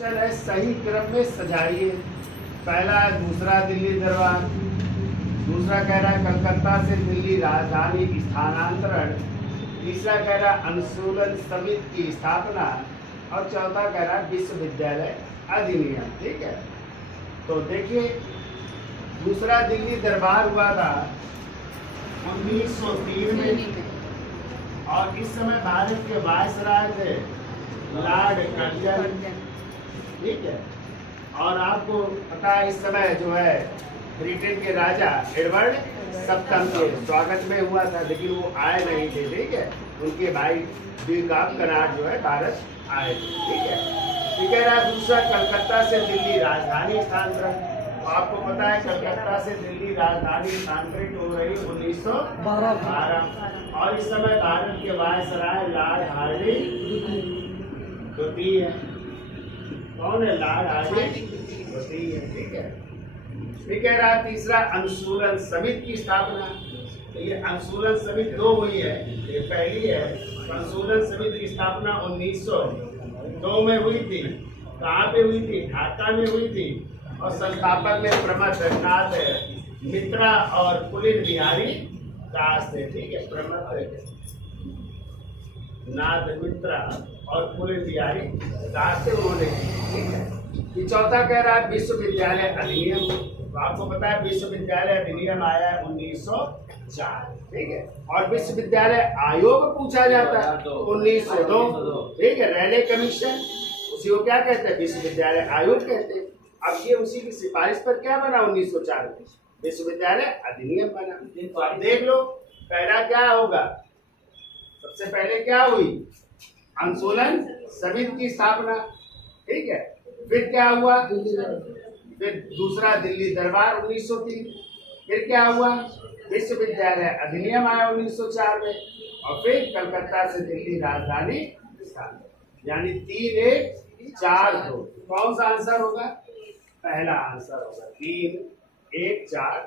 है सही क्रम में सजाइए। पहला दूसरा दिल्ली दरबार, दूसरा कह रहा है कलकत्ता से दिल्ली राजधानी स्थानांतरण, तीसरा कह रहा है अनुसूलन समिति की स्थापना और चौथा कह रहा है विश्वविद्यालय अधिनियम। ठीक है, तो देखिए दूसरा दिल्ली दरबार हुआ था 1903 में और इस समय भारत के वायसराय थे लॉर्ड कर्जन। ठीक है, और आपको पता है इस समय जो है ब्रिटेन के राजा एडवर्ड सप्तम के स्वागत में हुआ था, लेकिन वो आए नहीं थे। ठीक है, उनके भाई द्विगाब कनाड जो है भारत आए थे। ठीक है, ठीक है। दूसरा कलकत्ता से दिल्ली राजधानी स्थानांतरण, तो आपको पता है कलकत्ता से दिल्ली राजधानी स्थानांतरित हो रही 1912 और इस समय भारत के वायसराय लॉर्ड हार्डिंग द्वितीय है। कौन है? लॉर्ड हार्डिंग द्वितीय है। ठीक है, ठीक है। रहा तीसरा अनुसूलन समिति की स्थापना, तो ये अनुसूलन समिति दो हुई है, ये पहली है। अनुसूलन समिति की स्थापना 1902 में हुई थी। कहाँ पे हुई थी? ढाका में हुई थी और संस्थापक में प्रमथ नाथ मित्रा और पुलिन बिहारी दास थे। ठीक है, प्रमथ नाथ मित्रा और पुलिन बिहारी दास थे उन्होंने। ठीक है, चौथा कह रहा है विश्वविद्यालय अधिनियम, तो आपको पता है विश्वविद्यालय अधिनियम आया है 1904। ठीक है, और विश्वविद्यालय आयोग पूछा जाता है 1902। ठीक है, रैले कमीशन, उसी को क्या कहते हैं? विश्वविद्यालय आयोग कहते हैं। अब ये उसी की सिफारिश पर क्या बना 1904 में? विश्वविद्यालय अधिनियम बना। तो आप देख लो पहला क्या होगा, सबसे पहले क्या हुई? अनुसूलन समिति की स्थापना। ठीक है, फिर क्या हुआ? फिर दूसरा दिल्ली दरबार 1903, फिर क्या हुआ? विश्वविद्यालय अधिनियम आया 1904 में और फिर कलकत्ता से दिल्ली राजधानी स्थानांतरण। यानी 3 1 4 2। कौन सा आंसर होगा? पहला आंसर होगा 3 1 4